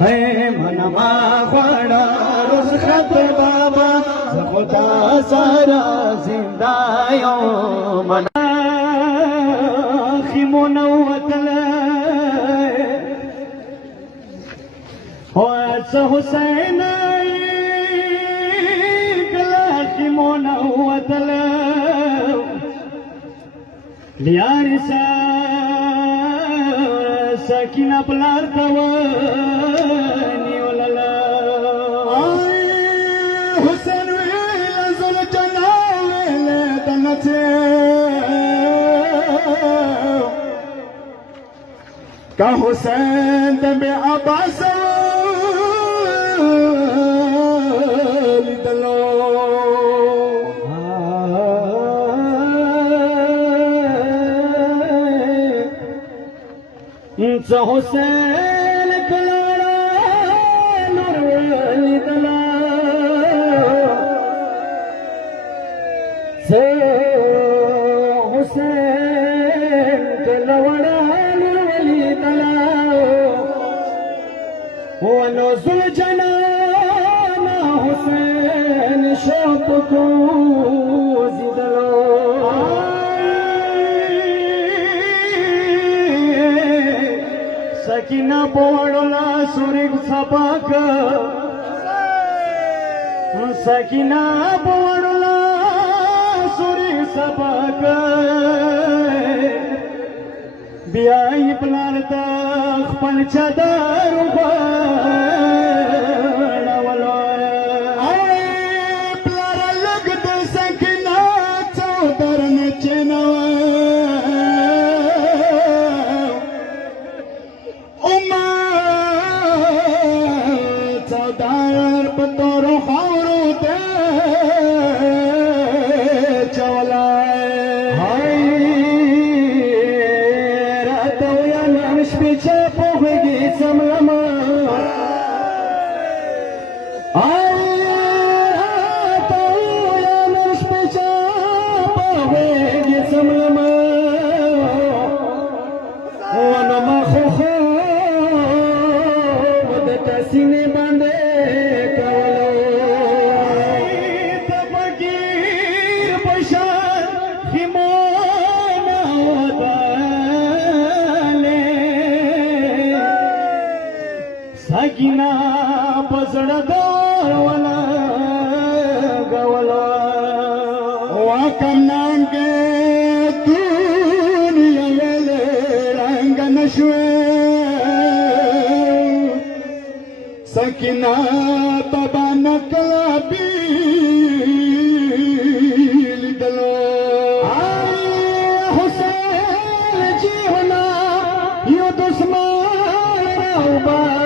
है मनमा खड़ा रुसखत बाबा खुदा सारा जिंदायो मना खिमोनवतल हो हुसैन गला खिमोनवतल लियार सा सकीना पलार तवनी वलला हुसैन वेल जनाल तनचे का हुसैन तबे अब्बास लिदलो हुसैन कलारा नूर तला से हुसैन कलवड़ा नूर तला वो नज़ुल जनाना हुसैन शौक को जिदलो सकीना बोड़ला सुरिग सपाक सकीना बोड़ला सुरिग सपाक बियाई पलार तख पंचदार बड़वलो आए पलार लगद सकीना चौदर नचनवा चौदार पतोर खारो दे चवलाए हाय रातो या नश पीछे पोहेगी समलमा आय रातो या नश पीछे पोहेगी समलमा سکینه پزړه دا ولا غولا واکم نام کې دنیا ویلې رنگ نشوي سکینه تبا نکلا بیل دلو حسین جی ہونا یو دشمن راو باستلو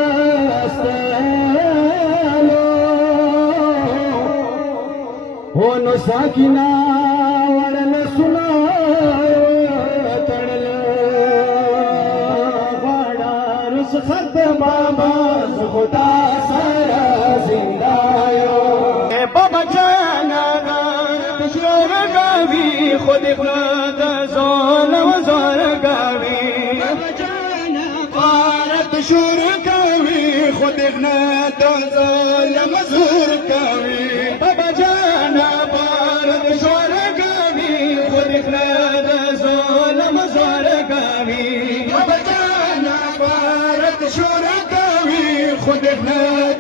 هونو ساکینه ورن سنا تړلو غاړه رسخت بابا خدا سره زندایو بابا جانا تشور گاوی خود خود ظالم زار گاوی بابا جانا فارت شور کوي خود اغنات ظالم زور کوي بابا جانا بارد شور گاوی خود خود ظالم زار گاوی بابا جانا فارت شور کوي خود اغنات